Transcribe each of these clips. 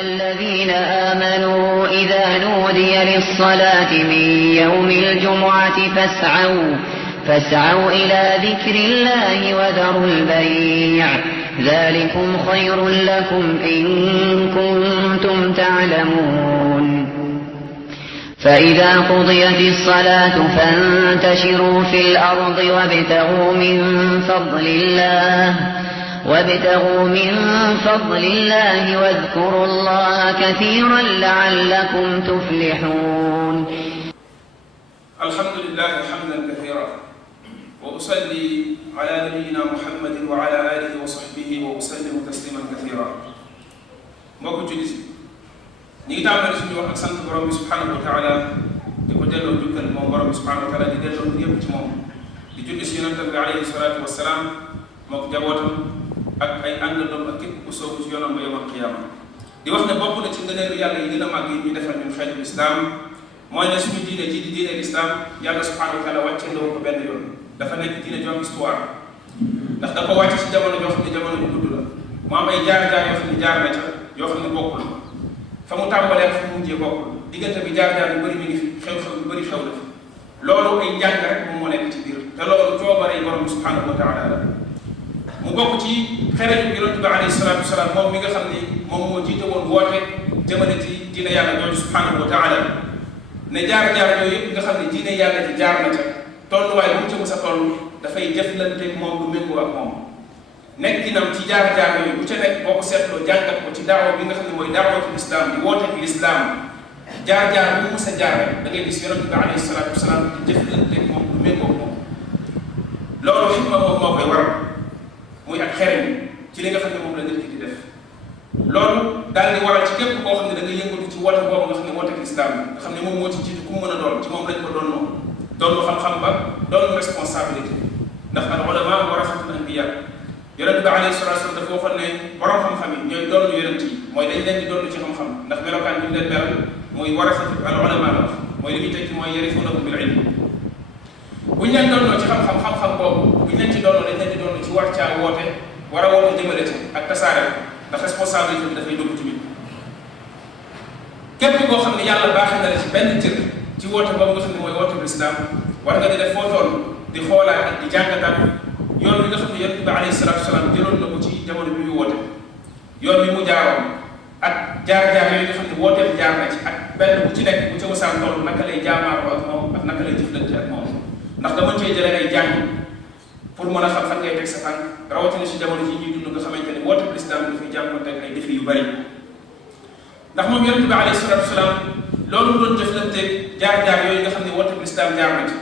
أيها الذين آمنوا إذا نودي للصلاة من يوم الجمعة فاسعوا إلى ذكر الله وذروا البيع ذلكم خير لكم إن كنتم تعلمون فإذا قضيت الصلاة فانتشروا في الأرض وابتغوا من فضل الله واذكروا الله كثيرا لعلكم تفلحون. الحمد لله حمدا كثيرا وأصلي على نبينا محمد وعلى آله وصحبه وأسلم تسليما كثيرا. mbokk jullit ñi ngi tàmbali suñu wax ak sant borom bi subhanahu wa taala di ko delloo jukkal moom borom bi subhanahu wa taala di delloo yëpp ci moom di julli si yonentam bi alayhi salaatu wasalaam mook jabootam ak ay àndandoom ak képp ku soobu ci yoonam ba yawmal qiyaama di wax ne bokk na ci ngëneelu yàlla yi gën a màgg yi ñu defal ñun xeetu islam mooy ne suñu diine ji di diine islam yàlla subhanahu wa taala wàcce ndoo ko benn yoon dafa nekk diine ju am histoire ndax da ko wàcce ci jamono joo xam ne jamono bu gudd la mu am ay jaar-jaar yoo xam ne jaar na ca yoo xam ne bokkul fa mu tàmbalee ak fa mu mujjee bokkul diggante bi jaar-jaar yu bëri mi ngi fi xew-xew yu bëri xew na fi loolu ay njàng rek moom moo nekk ci biir te loolu coobare borom bi subhanahu wa taala la mu bokk ci xereñu yonent bi alayhi salaatu wasalaam moom mi nga xam ni moom moo jiite woon woote jëmale ci diine yàlla jooju subhanahu wa taala ne jaar-jaar yooyu yëpp nga xam ne diine yàlla ci jaar na ca tolluwaay bu mu ca mës a toll dafay jëflante moom lu méngoo ak moom nekkinam ci jaar-jaar yooyu bu ca nekk boo ko seetloo jàngat ko ci daawa bi nga xam ne mooy daawatul islam di woote bi islam jaar-jaar bu mu mës a jaar rek da ngay gis yonent bi alayhi salaatu wasalaam di jëflante moom lu méngoo ak moom loolu xikma moom moo koy waral muy ak xereñ ci li nga xam ne moom la nit ki di def loolu daal di waral ci képp koo xam ne da nga yëngatu ci woote boobu nga xam ne woote islam nga xam ne moom moo ci jiitu ku mu mën a doon ci moom lañ ko doon xam-xam ba doon responsabilité ndax al ulama warasatul anbiya yonent bi alayhi salaatu wa salaam dafa waxoon ne borom xam-xam yi ñooy doon yonent yi mooy dañ leen di doon ci xam-xam ndax melokaan bi ñu leen beral muy warasatul al ulama la wax mooy li muy tekki mooy yarifuunahu bil ilm bu ñu leen doonoo ci xam-xam boobu bu ñu leen ci doonoo dañ leen di doon ci war caa woote war a woote jëmale ci ak tasaare ndax responsabilité bi dafay dugg ci biir képp koo xam ne yàlla baaxee na la ci benn cër ci woote boobu nga xam ne mooy woote bu islam war nga di def foo toll di xoolaat ak di jàngatal yoon bi nga xam ne yonent bi alayhi salaatu wasalaam jëloon na ko ci jamono bi muy woote yoon bi mu jaaroon ak jaar-jaar yooyu nga xam ne woote bi jaar na ci ak benn bu ci nekk bu ca wasaan toll naka lay jaamaaroo ak moom ak naka lay jëflante ak moom ndax dama cee jëlee ay jàng pour mën a xam fan ngay teg sa tànk rawatina si jamono ji ñuy dund nga xamante ne woote bi islam dafay jànkuwante ak ay défi yu bari ndax moom yonent bi alayhi salaatu wasalaam loolu doon jëflante jaar-jaar yooyu nga xam ne woote bi islam jaar na ci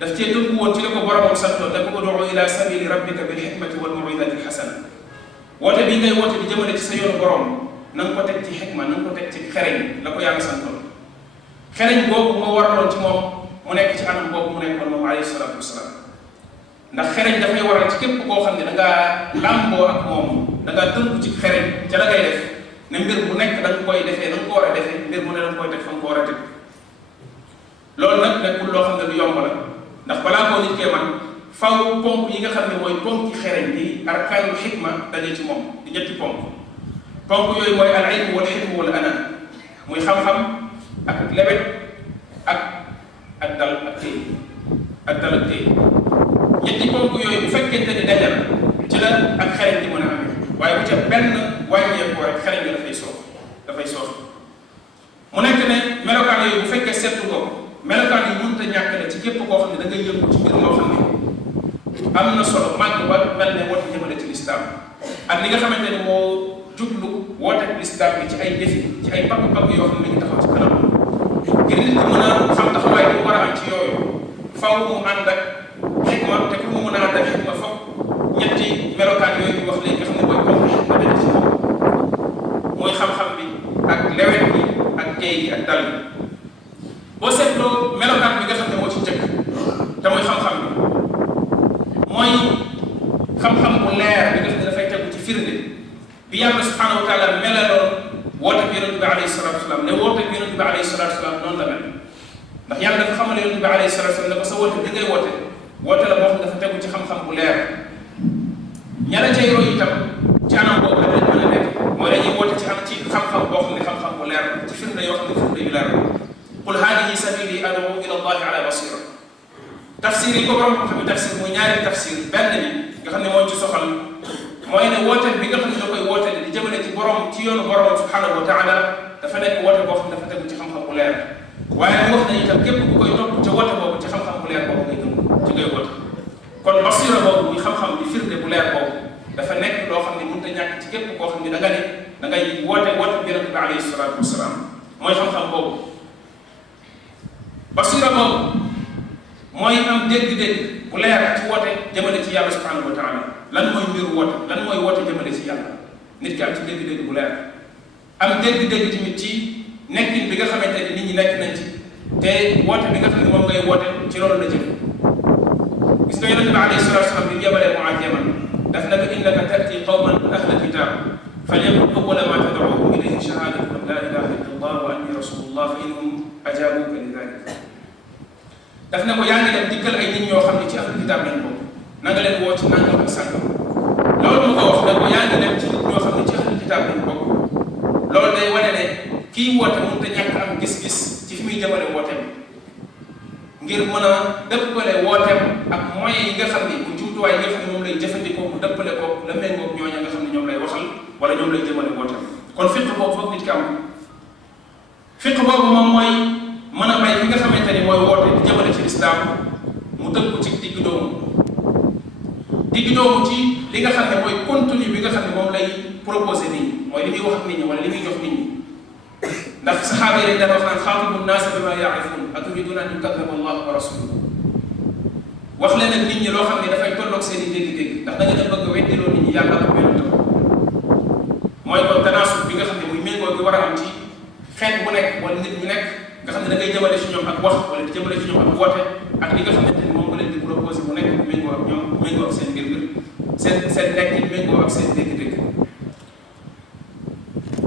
daf cee dëggu woon ci la ko boromam santoon da ko ud'u ila sabili rabbika bil hikmati wal maw'izati al hasana woote bi ngay woote bi jëmale ci sa yoonu borom na nga ko teg ci xikma na nga ko teg ci xereñ la ko yàlla santoon xereñ boobu moo waraloon ci moom mu nekk ci anam boobu mu nekkoon moom alayhi salaatu wasalaam ndax xereñ dafay waral ci képp koo xam ne da ngaa làmboo ak moom da ngaa tënku ci xereñ ca la ngay def ne mbir bu nekk da nga koy defee da nga ko war a defee mbir mu ne da nga koy teg fa nga ko war a teg loolu nag nekkul loo xam ne lu yomb la ndax balaa koo nit kee man faw ponk yi nga xam ne mooy ponk ci xereñ di arkaanul xikma daje ci moom di ñetti ponk yooyu mooy al ilm wal xilm wal ana muy xam-xam ak lebet ak dal ak téy ñetti ponk yooyu bu fekkente ni daje na ci la ak xereñ di mën a amee waaye bu ca benn wàññeekoo rek xereñ nga dafay soof mu nekk ne melokaan yooyu bu fekkee seetlu ko melokaan yi mënut a ñàkk ne ci képp koo xam ne da ngay yëngu ci mbir moo xam ne am na solo màgg ba mel ne woote jëmale ci lislaam ak li nga xamante ne moo jublu woote lislaam bi ci ay défi ci ay pakk-pakk yoo xam ne ñu taxaw ci kanam ngir nit ki mën a xam taxawaay bi war a am ci yooyu faw mu ànd ak xikma te pour mu mën a ànd ak xikma foog ñetti melokaan yooyu ñu wax léegi nga xam ne mooy ponk xikma daje ci moom mooy xam-xam bi ak lewet bi ak teey gi ak dal bi boo seetloo melokaan bi nga xam ne moo ci njëkk te mooy xam-xam bi mooy xam-xam bu leer bi nga xam ne dafay tegu ci firnde bi yàlla subhanahu wa taala melaloon woote bi yonent bi alayhi salatu wasalaam ne woote bi yonent bi alayhi salatu wasalaam noonu la mel ndax yàlla dafa xamal yonent bi alayhi salatu wasalaam ne ko sa woote bi ngay woote la boo xam dafa tegu ci xam-xam bu leer ña la cay roy itam ci anam boobu la dañ mën a nekk mooy dañuy woote ci xam-xam boo xam tafsir yi ko borom xam-xam tafsir muy ñaari tafsir benn bi nga xam ne moo ci soxal mooy ne woote bi nga xam ne da koy woote di jëmale ci borom ci yoonu borom subhanahu wa taala dafa nekk woote boo xam ne dafa tegu ci xam-xam bu leer waaye mu wax na itam képp ku koy topp ca woote boobu ci xam-xam bu leer boobu ngay gëm ci ngay woote kon basira boobu muy xam-xam di firnde bu leer boobu dafa nekk loo xam ne mënut a ñàkk ci képp koo xam ne da nga ne da ngay woote bi Yonent bi alayhi salaatu wasalaam mooy xam-xam boobu basira boobu mooy am dégg-dégg bu leer ci woote jëmale ci yàlla subhanahu wa taala lan mooy mbiru woote lan mooy woote jëmale ci yàlla nit ki am ci dégg-dégg bu leer am dégg-dégg tamit ci nekkin bi nga xamante ne nit ñi nekk nañ ci te woote bi nga xam ne moom ngay woote ci loolu la jëm gis nga Yonent bi alayhi salaatu wasalaam bi mu yebalee Muaaz Yaman daf na ko innaka ta'ti qawman ahla kitab falyakun awwala ma tad'uuhum ilayhi shahadatu an la ilaha illa allah wa anni rasulullah fa innahum ajaabuka li dhalik daf ne ko yaa ngi dem dikkal ay nit ñoo xam ne ci ahlu kitab lañ bokk na nga leen woo ci nangam ak sàngam loolu mu ko wax ne ko yaa ngi dem ci nit ñoo xam ne ci ahlu kitab lañ bokk loolu day wane ne kii woote mënut a ñàkk am gis-gis ci fi muy jëmale wooteem ngir mën a dëppale wooteem ak moyens yi nga xam ne bu jumtuwaay yi nga xam ne moom lay jëfandikoo mu dëppale ko la méngoog ñooña nga xam ne ñoom lay waxal wala ñoom lay jëmale wooteem kon fiq boobu foog nit ki am fiq boobu moom mooy mën a may bi nga xamante ni mooy woote di jëmale ci lislaam mu tënku ci digg doomu ci li nga xam ne mooy contenu bi nga xam ne moom lay proposé nit ñi mooy li muy wax ak nit ñi wala li muy jox nit ñi ndax saxaaba yi dafa wax naan xaatibu naasa bimaa yaarifuun aturiiduuna an yukaddiba Allahu wa rasuluhu wax leen ak nit ñi loo xam ne dafay tolloog seen i dégg-dégg ndax da nga dem bëgg a weddiloo nit ñi yàlla ak yonentam mooy kon tanaasub bi nga xam ne muy méngoo gi war a am ci xeet bu nekk wala nit ñu nekk nga xam ne da ngay jëmale ci ñoom ak wax wala di jëmale ci ñoom ak woote ak li nga xamante ni moom nga leen di proposé bu nekk méngoo ak ñoom méngoo ak seen mbir seen nekkin méngoo ak seen dégg-dégg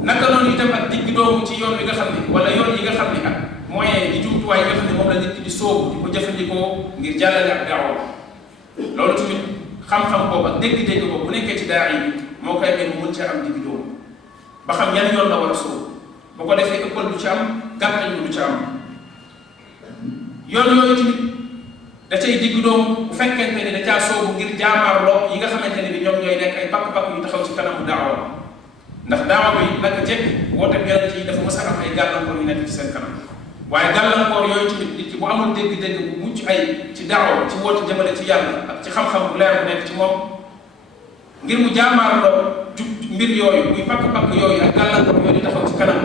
naka noonu itam ak digg doomu ci yoon bi nga xam ne wala yoon yi nga xam ne ak moyen yi jumtuwaay yi nga xam ne moom la nit ki di sóobu di ko jëfandikoo ngir jàllale ak daawa loolu tamit xam-xam boobu ak dégg-dégg boobu bu nekkee ci daa yi moo koy may mu mën cee am digg doomu ba xam yan yoon la war a sóobu bu ko defee ëppal du ci am gàttañ du ci am yoon yooyu tamit da cay digg doomu bu fekkente ni da caa sóobu ngir jaamaarloo yi nga xamante ne bi ñoom ñooy nekk ay pakk-pakk yu taxaw ci kanamu daawa ndax daawa bi naka jekk woote bi yonent yi dafa mës a am ay gàllankoor yu nekk ci seen kanam waaye gàllankoor yooyu tamit nit ki bu amul dégg-dégg bu mucc ay ci daawa ci woote jëmale ci yàlla ak ci xam-xam bu leer bu nekk ci moom ngir mu jaamaarloo jub mbir yooyu muy pakk-pakk yooyu ak gàllankoor yooyu di taxaw ci kanam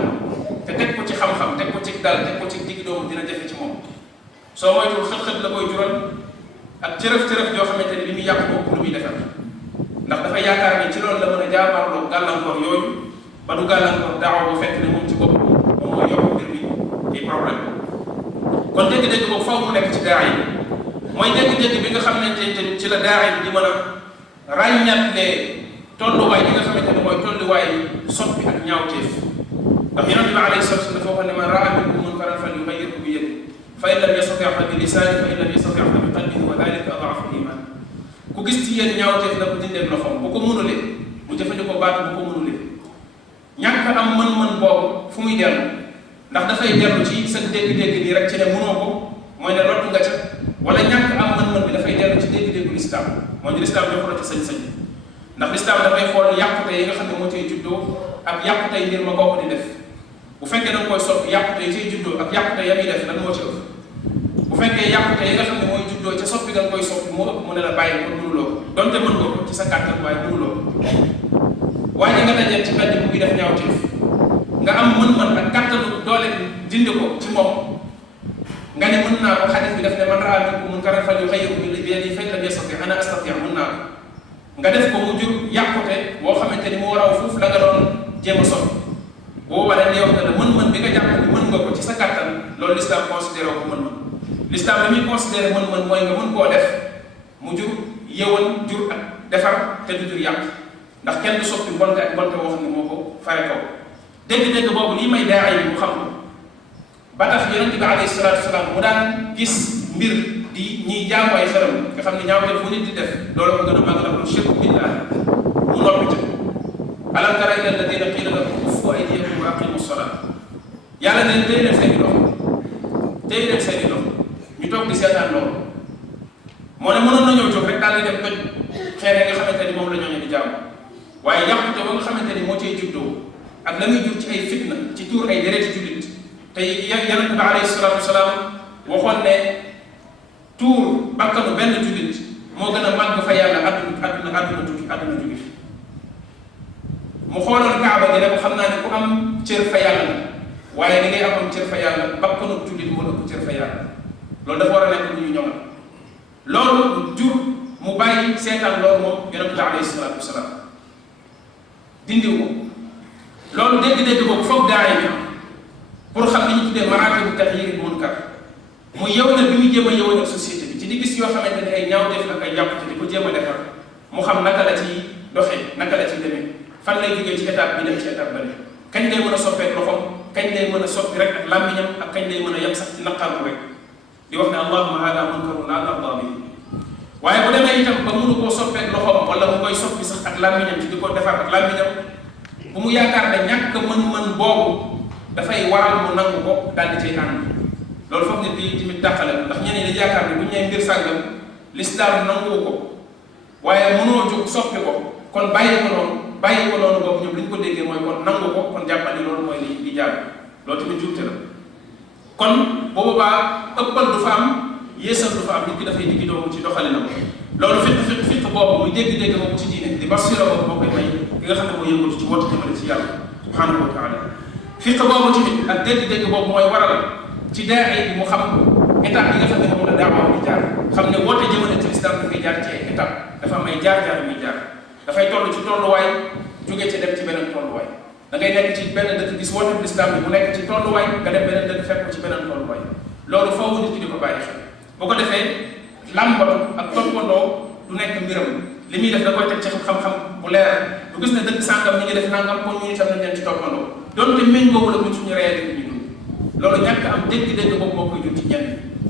te teg ko ci xam-xam teg ko ci dal teg ko ci digg doomu dina jafe ci moom soo moytuwul xët-xët la koy jural ak cërëf-cërëf yoo xamante ni li muy yàq ko lu muy defar ndax dafa yaakaar ni ci loolu la mën a jaamarloo gàllankoor yooyu ba du gàllankoor daawa bu fekk ne moom ci bopp moom mooy yokk mbir mi ay problème kon dégg-dégg boobu faw mu nekk ci daa yi mooy dégg-dégg bi nga xam ne te ci la daa yi di mën a ràññatlee tolluwaay yi nga xamante ne mooy tolluwaay soppi ak ñaawteef ndax Yonent bi alayhi salaatu wa salaam dafa wax ne man raa minkum munkaran falyughayyirhu bi yadihi fa in lam yastati' fa bi lisaanihi fa in lam yastati' fa bi qalbihi wa dhalika ad'afu al-iimaan ku gis ci yéen ñaawteef na ko dindee loxoom bu ko mënulee mu jëfandikoo baatu bu ko mënulee ñàkk am mën-mën boobu fu muy dellu ndax dafay dellu ci sa dégg-dégg nii rek ci ne mënoo ko mooy ne lottu nga ca wala ñàkk am mën-mën bi dafay dellu ci dégg-déggu lislaam mooy ne lislaam jox la ci sañ-sañ ndax lislaam dafay xool yàqute yi nga xam ne moo cay juddoo ak yàqute yi mbir ma koo ko di def bu fekkee da nga koy soppi yàqute yi cay juddoo ak yàqute ya muy def lan moo ci ëpp bu fekkee yàqute yi nga xam ne mooy juddoo ca soppi nga koy soppi moo ëpp mu ne la bàyyi ko mënuloo ko donte mën nga ko ci sa kàttan waaye mënuloo ko waaye nga dajee ci mbedd bu ngi def ñaawteef nga am mën-mën ak kàttanu doole dindi ko ci moom nga ne mën naa ko xadis bi def ne man raa minkum munkaran falyughayyirhu bi yadihi fa in lam yastati' ana astati' mën naa ko nga def ko mu jur yàqute boo xamante ni moo raw foofu la nga doon jéem a soppi boo waree ne yow ne mën-mën bi nga jàpp ni mën nga ko ci sa kàttan loolu l'islam considéré ko mën-mën l'islam li muy considéré mën-mën mooy nga mën koo def mu jur yëwan jur ak defar te du jur yàq ndax kenn du soppi mbonte ak mbonte woo xam ne moo ko fare kaw dégg-dégg boobu lii may daa yi mu xam ko ba tax yonente bi alayhi salaatu wasalaam mu daan gis mbir di ñiy jaamu ay xeram nga xam ne ñaaw te fu nit di def loolu ko gën a màgg la ko shirku billah mu noppi ca alam tara ila alladina qila lahum kuffu aydiyakum wa aqimu salaat yàlla ne tey leen seen i loxo tey leen seen i loxo ñu toog di seetaan loolu daal di dem toj xeer yi nga xamante ni moom la ñooñu di jaamu waaye yàqute ba nga xamante ni moo cay juddoo ak la muy jur ci ay fitna ci tuur ay dereti jullit te yonent bi alayhi salaatu wasalaam waxoon ne tuur bakkanu benn jullit moo gën a màgg fa yàlla àdduna jóge fi mu xooloon kaaba gi ne ko xam naa ne ku am cër fa yàlla la waaye ni ngay am cër fa yàlla bakkanu jullit moo ëpp cër fa yàlla loolu dafa war a nekk lu ñu ñoŋal loolu jur mu bàyyi seetaan loolu moom yonent bi alayhi salaatu wasalaam dindiw ko loolu dégg-dégg boobu foog daay bi pour xam li ñu tuddee maraatibu taxyiiril munkar mu yow na bi mu jéem a yëwal société bi ci di gis yoo xamante ne ay ñaawteef la ay yàqute di ko jéem a defar mu xam naka la ciy doxee naka la ciy demee fan lay jógee ci étape bi dem ci étape ba ne kañ lay mën a soppeek loxoom kañ lay mën a soppi rek ak làmmiñam ak kañ lay mën a yem sax ci naqar rek di wax ne allahumma hada munkarun la narda bihi waaye bu demee itam ba mënu koo soppeek loxoom wala mu koy soppi sax ak làmmiñam ci di ko defar ak làmmiñam bu mu yaakaar ne ñàkk mën-mën boobu dafay waral mu nangu ko daal di cay ànd loolu foog nit di tamit dàqale ndax ñeneen ñi yaakaar ne bu ñu nee mbir sàngam lislaam nangu ko waaye mënoo jóg soppi ko kon bàyyi ko noonu boobu ñoom li ñu ko déggee mooy kon nangu ko kon jàppal ni loolu mooy li jaar loolu tamit juumte la kon bu boobaa ëppal du fa am yeesal du fa am nit ki dafay diggi doomu ci doxalinam loolu fiq boobu muy dégg-dégg boobu ci diine di basira boobu moo koy may ki nga xam ne moo yëngatu ci woote jëmale ci yàlla subhanahu wa taala fiq boobu tamit ak dégg-dégg boobu mooy waral ci daay bi mu xam étape yi nga xam ne moom la daawa di jaar xam ne woote jëmale ci islam dafay jaar ci ay étape dafa am ay jaar-jaar muy jaar dafay toll ci tolluwaay jóge ci dem ci beneen tolluwaay da ngay nekk ci benn dëkk gis woote l'islam bi mu nekk ci tolluwaay nga dem beneen dëkk fekk ko ci beneen tolluwaay loolu foofu nit ki di ko bàyyi xel boo ko defee làmbatu ak toppandoo du nekk mbiram li muy def da koy teg ci xam-xam bu leer du gis ne dëkk sàngam ñi ngi def nangam kon ñu itam nañ leen ci toppandoo donte méngoowu la ko suñu réalité bi ñu dund loolu ñàkk am dégg-dégg boobu moo koy jur ci ñenn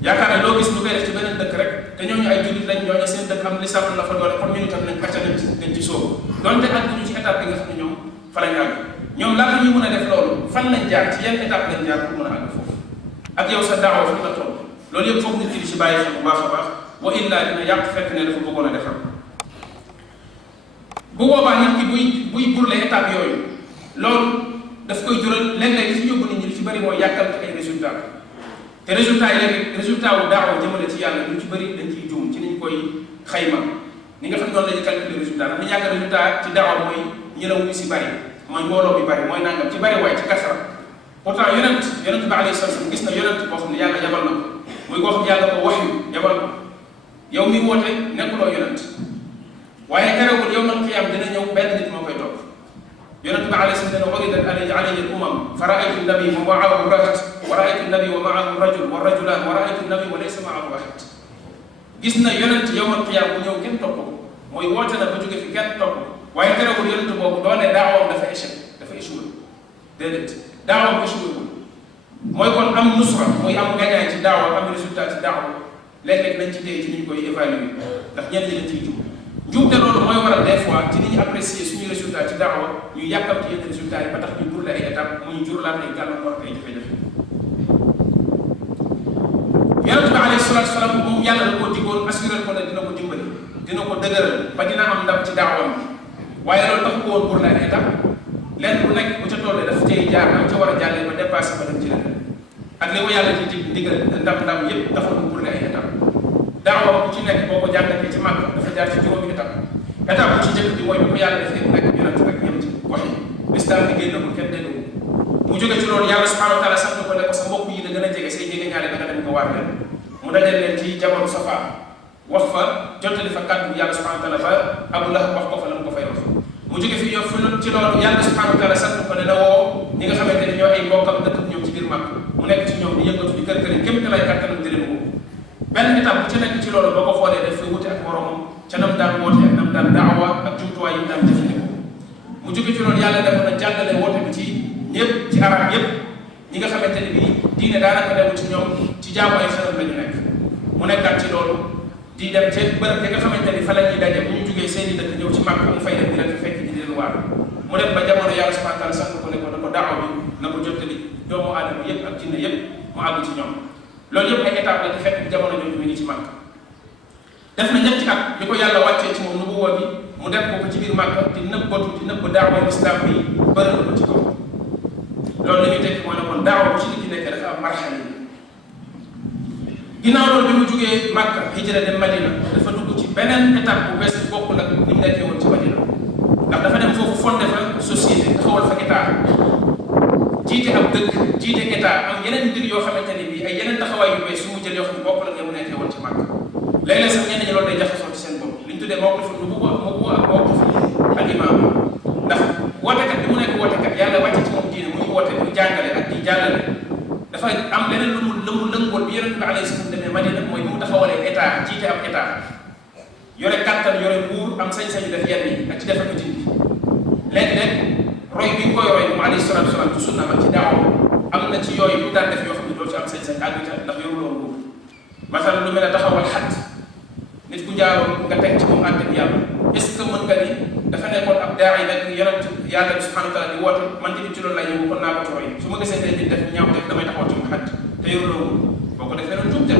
yaakaar ne loo gis ñu koy def ci beneen dëkk rek te ñooñu ay jullit lañ ñooñu seen dëkk am lislam la fa doole kon ñu itam nañ acca nañ ci sóobu donte ak ñu ci étape bi nga xam ne ñoom fa lañ àgg ñoom lan la ñuy mën a def loolu fan lañ jaar ci yenn étape lañ jaar pour mën a àgg foofu ak yow sa daawa fan la toll loolu yëpp foog nit ki di ci bàyyi xel bu baax a baax wa illa dina yàq fekk ne dafa bëggoon a defar bu boobaa nit ki buy burle étape yooyu loolu daf koy jural léeg-léeg li ci yóbbu nit ñi li ci bëri mooy yàkkamti ay résultat te résultat yi léegi résultat wu daawa jëmale ci yàlla lu ci bëri dañ ciy juum ci niñ koy xayma ni nga xam noonu la ñuy calculer résultat ndax li yàgg résultat ci daawa mooy ñi la wuyu si bëri mooy mbooloo bi bëri mooy nangam ci bëri waaye ci kasara pourtant yonent bi alayhi salaam gis na yonent boo xam ne yàlla yabal na ko muy koo xam yàlla ko wax yu yabal ko yow mi woote nekkuloo yonent waaye terewul yow man xiyaam dina ñëw benn nit moo koy topp yonent bi alayhi salaam dana uridat alayhi al-umam fa raaytu nabi wa maahu rahat wa raaytu nabi wa maahu rajul wa rajulan wa raaytu nabi wa laysa maahu ahad gis na yonent yow man xiyaam bu ñëw kenn topp ko mooy woote na ba jóge fi kenn topp ko waaye terewul yonent boobu doone daawam dafa échec dafa échoué déedéet daawam échoué wul mooy kon am nusra mooy am gañaay ci daawa am résultat ci daawa léeg-léeg nañ ci téye ci ni ñu koy évaluer ndax ñenn ñi lañ ciy jub jubte loolu mooy waral des fois ci ni ñu apprécier suñu résultat ci daawa ñu yàkkamti yenn résultat yi ba tax ñu burle ay étape mu ñu jurlaat ay gàllankoor ak ay jafe-jafe yonent bi alayhi salaatu salaam moom yàlla da koo diggoon assuré ko ne dina ko dimbali dina ko dëgëral ba dina am ndam ci daawam bi waaye loolu tax ko woon burle ay étape lenn bu nekk bu ca tollee daf cay jaar am ca war a jàllee ba dépassé ba dem ci leneen ak li ko yàlla ci dig ndigal ndam yépp dafa ko burle ay étape daawa bu ci nekk boo ko jàngatee ci màgg dafa jaar ci juróomi étape bu ci njëkk bi mooy bi ko yàlla defee nekk yonent rek yem ci wax yi lislaam bi génnagul kenn déggagul mu jóge ci loolu yàlla subhanahu wa taala sant ko ne ko sa mbokk yi da gën a jege say jege ñaale da nga dem ko waar leen mu dajal leen ci jabaru Safa wax fa jottali fa kàddu yàlla subhanahu wa taala ba Abu Lahab wax ko fa la mu ko fay wax mu jóge fi yow ci loolu yàlla subhanahu wa taala sant ko ne na woo ñi nga xamante ne ñoo ay mbokkam dëkk ñoom ci biir màkk mu nekk ci ñoom di yëngatu di kër kër képp te lay kàttanam di leen woo benn étape bu ci nekk ci loolu boo ko xoolee daf fay wute ak moromam ca nam daan woote ak nam daan daawa ak jumtuwaay yi daan jëfandikoo mu jóge ci loolu yàlla dafa na jàngale woote bi ci ñëpp ci arab yëpp ñi nga xamante ne bii diine daanaka demul ci ñoom ci jaamu ay xelam la ñu nekk mu nekkaat ci loolu di dem ca bërëb yi nga xamante ni fa la ñuy daje bu ñu jógee seen i dëkk ñëw ci màkk mu fay dem di leen fi fekk di leen waar mu dem ba jamono yàlla subhanahu wa taala sant ko ne ko na ko daawa bi na ko jottali doomu aadama yëpp ak jinne yëpp mu àgg ci ñoom loolu yëpp ay étape la di fekk bi jamono jooju mi ngi ci màkk def na ñetti at bi ko yàlla wàccee ci moom nubuwa bi mu def ko ci biir Màkka di nëbbatu di nëbb daawa islam bi bëri na ko ci kaw loolu la ñuy tekki mooy ne kon daawa bu ci nit ñi nekk dafa am marxala yi ginnaaw loolu bi mu jugee Màkka hijra dem Madina dafa dugg ci beneen étape bu bees bokkul ak ni mu nekkee woon ci Madina ndax dafa dem foofu fondé fa société taxawal fa état jiite ab dëkk jiite état am yeneen mbir yoo xamante ne bii ay yeneen taxawaay yu bees su mu jël yoo xam ne bokkul ak ni mu nekkee woon ci Màkka léeg-léeg sax ñenn ñi loolu day jaxasoo ci seen bopp li ñu tuddee mawqifu nubuwwa ak mawqifu al imaam ndax wootekat bi mu nekk wootekat yàlla wàcce ci moom diine muy woote muy jàngale ak di jàllale dafa am leneen lu mu lëngoon bi yonent bi alayhi salaam demee Madina mooy mu taxawalee état jiite ab état yore kattan yore nguur am sañ-sañu def yenn yi ak ci def ak dindi léeg-léeg roy bi ñu koy roy mu alayhi salaatu salaam ci sunna ci daaw am na ci yooyu bu daan def yoo xam ne doo ci am sañ-sañ àgg ca ndax yoruloo nguur masalan lu mel ne taxawal xat nit ku jaaroo nga teg ci moom àtte bi yàlla est-ce que mën nga ni dafa nekkoon ab daa yi nag yonent yàlla bi subhanahu wa taala di woote man tamit ci loolu lay yëngu kon naa ko ci roy su ma gisee tey nit def ñaaw def damay taxaw ci mu xat te yoruloo nguur boo ko defee loolu jumte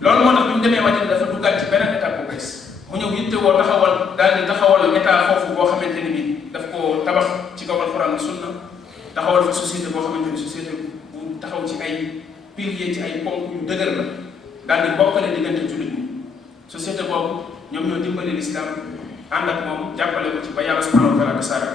la loolu moo tax bi mu demee Madina dafa duggaat ci beneen étape bu bees mu ñëw yitte woo taxawal daal di taxawal état foofu boo xamante ni bi daf ko tabax ci kaw alxuraan ak sunna taxawal fa société boo xamante ni société bu taxaw ci ay piliers ci ay ponk yu dëgër la daal di bokkale diggante jullit ñi société boobu ñoom ñoo dimbali l'islam ànd ak moom jàppale ko ci ba yàlla subhanahu wa taala tasaare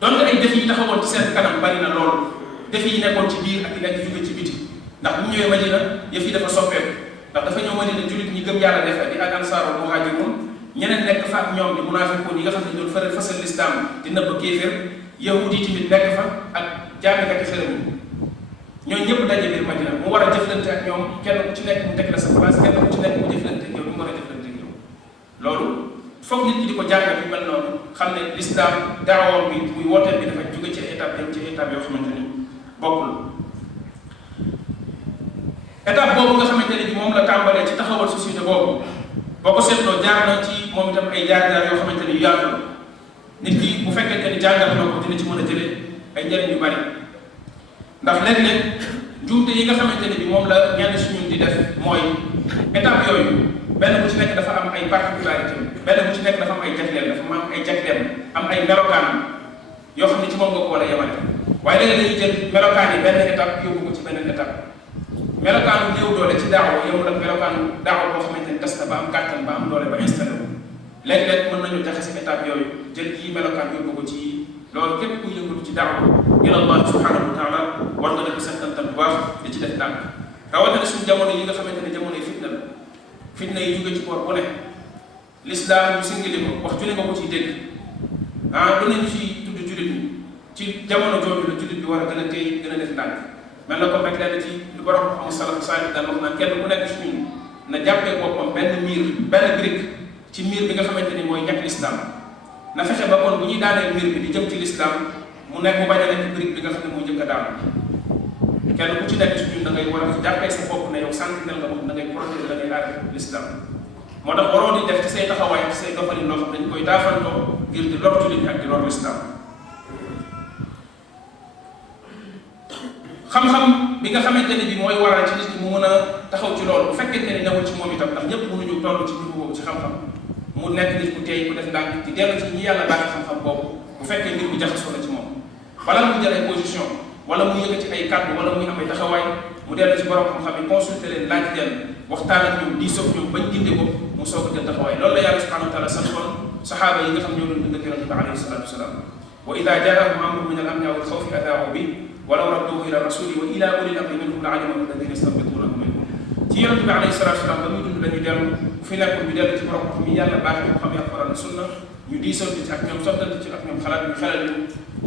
donc ay défis yi taxawoon ci seen kanam bari na loolu défis yi nekkoon ci biir ak yi nekk jóge ci biti ndax bu ñu ñëwee Madina yëf yi dafa soppeeku ndax dafa ñëw Madina jullit ñi gëm yàlla def di ak ansaar wal muhaajiruun ñeneen nekk fa ak ñoom di munaafiqoon yi nga xam ne doon fëral fasal l'islam di nëbb kéefér yahud yi tamit nekk fa ak jaamikati xërëm yi ñooñu ñëpp daje biir Madina mu war a jëflante ak ñoom kenn ku ci nekk mu teg la sa place kenn ku ci nekk mu jëflante ak yow ni mu war a jëflante ak yow loolu foog nit ñi di ko jàngat yu mel noonu xam ne l'islam daawoom bi muy wooteel bi dafa jóge ci étape dem ci étape yoo xamante ni bokkul étape boobu nga xamante ne bi moom la tàmbalee ci taxawal société boobu boo ko seetloo jaar na ci moom itam ay jaar-jaar yoo xamante ni yu yaatu la nit ki bu fekkente ni jàngat na ko dina ci mën a jëlee ay njëriñ yu bari ndax léeg-léeg njuumte yi nga xamante ne bi moom la ñenn si ñun di def mooy étape yooyu benn bu ci nekk dafa am ay particularité benn bu ci nekk dafa am ay jagleel dafa am ay jagleem am ay melokaan yoo xam ne ci moom nga ko war a yemale waaye léegi dañuy jël melokaan yi benn étape yóbbu ko ci beneen étape melokaanu néew doole ci daaw yow nag melokaanu daaw boo xamante ni tas na ba am kàttan ba am doole ba installé wu léeg-léeg mën nañu jaxase étape yooyu jël yi melokaan yóbbu ko ci loolu képp ku yëngatu ci daaw ila Allah subhanahu wa taala war nga def settantal bu baax di ci def tànk rawatina suñu jamono yi nga xamante ne jamono yi fitna la fitna yi jóge ci boor bu ne l'islam ñu singili ko wax ju ne nga ko ciy dégg lu ne ñu ciy tudd jullit ñi ci jamono jooju la jullit bi war a gën a téy gën a def tànk mel na ko rek lenn ci lu borom xam salaf salih daan wax naan kenn ku nekk ci ñun na jàppee boppam benn brique ci miir bi nga xamante ni mooy ñàkk l'islam na fexe ba kon bu ñuy daanee miir bi di jëm ci l'islam mu nekk mu bañ a nekk brique bi nga xam ne moo njëkk a daanu kenn ku ci nekk ci ñun da ngay war a jàppee sa bopp ne yow sentinelle nga moom da ngay protéger da ngay aar l'islam moo tax waroo di def ci say taxawaay ci say doxalin loo xam dañ koy daafantoo ngir di lor jullit ñi ak di lor l'islam xam-xam bi nga xamante ne bi mooy waral ci nit ñi mu mën a taxaw ci loolu bu fekkente ne newul ci moom itam ndax ñëpp mënuñu toll ci niveau boobu ci xam-xam mu nekk nit ku tey ku def ndànk di dellu ci ñi yàlla baaxee xam-xam boobu bu fekkee mbir bi jaxasoo na ci moom wala mu jël ay position wala mu yëkkati ay kàddu wala muy am ay taxawaay mu dellu ci borom xam-xam yi consulter leen laaj leen waxtaan ak ñoom diisoo ñoom bañ ginde ko mu soog a jël taxawaay loolu la yàlla subhanahu wa taala santoon saxaaba yi nga xam ñoo doon dund ak yonente bi alayhi salatu wasalaam wa ida jaahum amrun min al amni aw al xawfi adaau bi walaw radduhu ila rasuli wa ila ulil amri minhum la alimahu alladina yastanbituunahu minhum ci yonente bi alayhi salatu wasalaam ba muy dund dañuy dellu bu fi nekkul ñu dellu ci borom xam yi yàlla baax ñu xam yi alquran sunna ñu diisante ci ak ñoom sottante ci ak ñoom xalaat ñu xelal ñu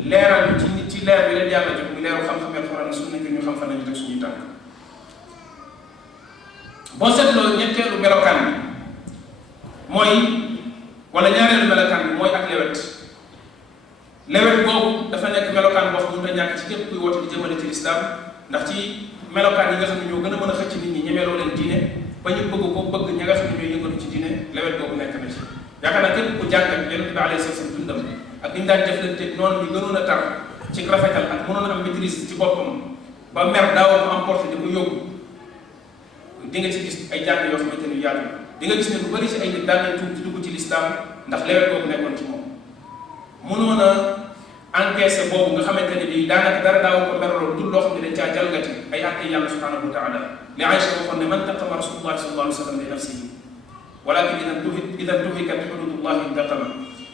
leeral ñu ci leer bi leen yàlla jox ñu leeru xam-xam yi alquran sunna ngir ñu xam fan lañu teg suñuy tànk boo seetloo ñetteelu melokaan bi mooy wala ñaareelu melokaan bi mooy ak lewet boobu dafa nekk melokaan boo xam ne mënut a ñàkk ci képp kuy woote di jëmale ci lislaam ndax ci melokaan yi nga xam ne ñoo gën a mën a xëcc nit ñi ñemeloo leen diine ba ñu bëgg ko bëgg ña nga xam ne ñooy yëngatu ci diine lewet boobu nekk na ci yaakaar naa képp ku jàng ak yonent bi alayhi salaam dundam ak ni ñu daan jëflante noonu ñu gënoon a tar ci rafetal ak mënoon a am maîtrise ci boppam ba mer daawoo ko emporté di ko yóbbu di nga ci gis ay jàng yoo xamante ni yaatu di nga gis ne lu bari ci ay nit daan nañ tuub ci dugg ci lislaam ndax lewet boobu nekkoon ci moom. mënoon a encaissé boobu nga xamante ne bii daanaka dara daaw ko merloo dul loo xam ne dañ caa jalgati ay àtte yàlla subhanahu wa taala li Aïcha waxoon ne man taqama rasulullah sallallahu alayhi wa sallam li nafsihi walakin idan tuhikat xududullahi intaqama.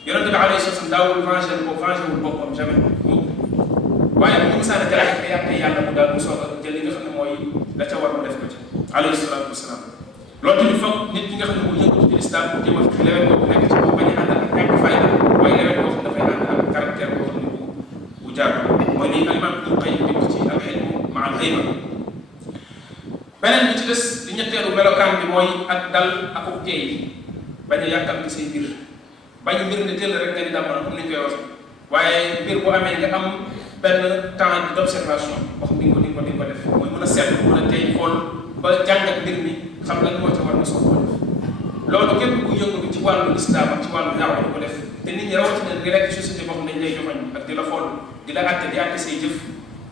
yonente bi alayhi salaam daawul vengé wul boppam jamais mukk waaye bu ñu mësaan a jalaat ay àtte yàlla mu daal mu soog a jël li nga xam ne mooy la ca war mu def ko ci alayhi salaatu wasalaam. loolu tamit foog nit ki nga xam ne mu yëngatu ci lislaam mu jéem a fi lewet boobu nekk ci moom bañ a ànd ak ñàkk fayda waaye lewet boo xam dafay ànd ak caractère boo xam ne bu jaar mooy li alimam Ibnu Qayyim bind ci al-Hilm ma'a al-Hayba. beneen bi ci des di ñetteelu melokaan bi mooy ak dal ak teey bañ a yàkkamti say mbir bañ mbir ne teel rek nga di dàmm am nañ koy wax waaye mbir bu amee nga am benn temps d'observation boo xam di nga ko def mooy mën a seetlu mën a teey xool ba jàngat mbir mi xam lan moo ci war nga soog ko def. loolu képp ku yëngatu ci wàllu islam ak ci wàllu daawa di ko def te nit ñi rawatina nga nekk société boo xam dañ lay joxoñ ak di la xool di la àtte di àtte say jëf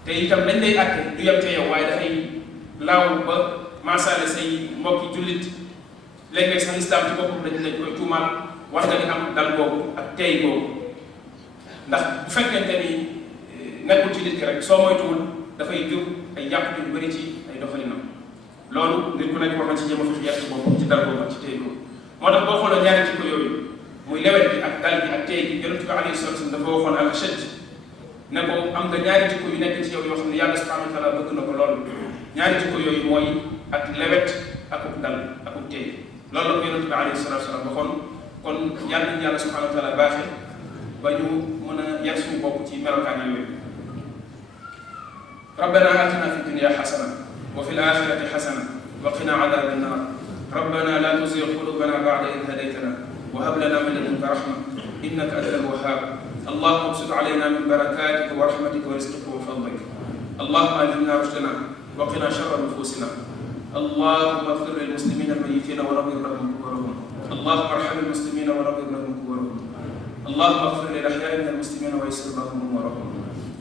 te itam dañ lay àtte du yem ca yow waaye dafay laaw ba maasaale say mbokki jullit léeg-léeg sax islam ci boppam lañ koy tuumaal war nga di am dal boobu ak tey boobu ndax bu fekkente ni nekkul ci nit ki rek soo moytuwul dafay jur ay yàqute yu bëri ci ay doxalinam. loolu nit ku nekk war na ci jéem a fi yàq boobu ci dal boobu ak ci tey boobu moo tax boo xooloo ñaari jikko yooyu muy lewet bi ak dal bi ak tey bi yonent bi alayhi salaatu wa salaam dafa waxoon al ashad ne ko am nga ñaari jikko yu nekk ci yow yoo xam ne yàlla subhanahu wa taala bëgg na ko loolu ñaari jikko yooyu mooy ak lewet ak dal ak tey loolu la ko yonent bi alayhi salaatu wa salaam waxoon kon yàlla nañu yàlla subhanahu wa taala baaxee ba ñu mën a yar suñu bopp ci melokaan yooyu. rabbana atina fi dunya xasana وفي الآخرة حسنة وقنا عذاب النار ربنا لا تزغ قلوبنا بعد إذ هديتنا وهب لنا من لدنك رحمة إنك أنت الوهاب اللهم ابسط علينا من بركاتك ورحمتك ورزقك وفضلك اللهم ألهمنا رشدنا وقنا شر نفوسنا اللهم اغفر للمسلمين الميتين ونغفر لهم قبورهم اللهم ارحم المسلمين ونغفر لهم قبورهم اللهم اغفر للأحياء من المسلمين ويسر لهم أمورهم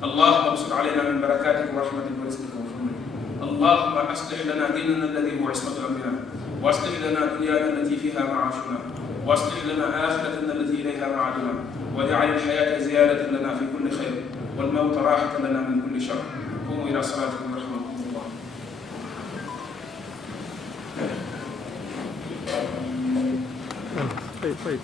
اللهم ابسط علينا من بركاتك ورحمتك ورزقك وفضلك اللهم أصلح لنا ديننا الذي هو عصمة أمرنا وأصلح لنا دنيانا التي فيها معاشنا وأصلح لنا آخرتنا التي إليها معادنا واجعل الحياة زيادة لنا في كل خير والموت راحة لنا من كل شر قوموا إلى صلاتكم ورحمكم الله. طيب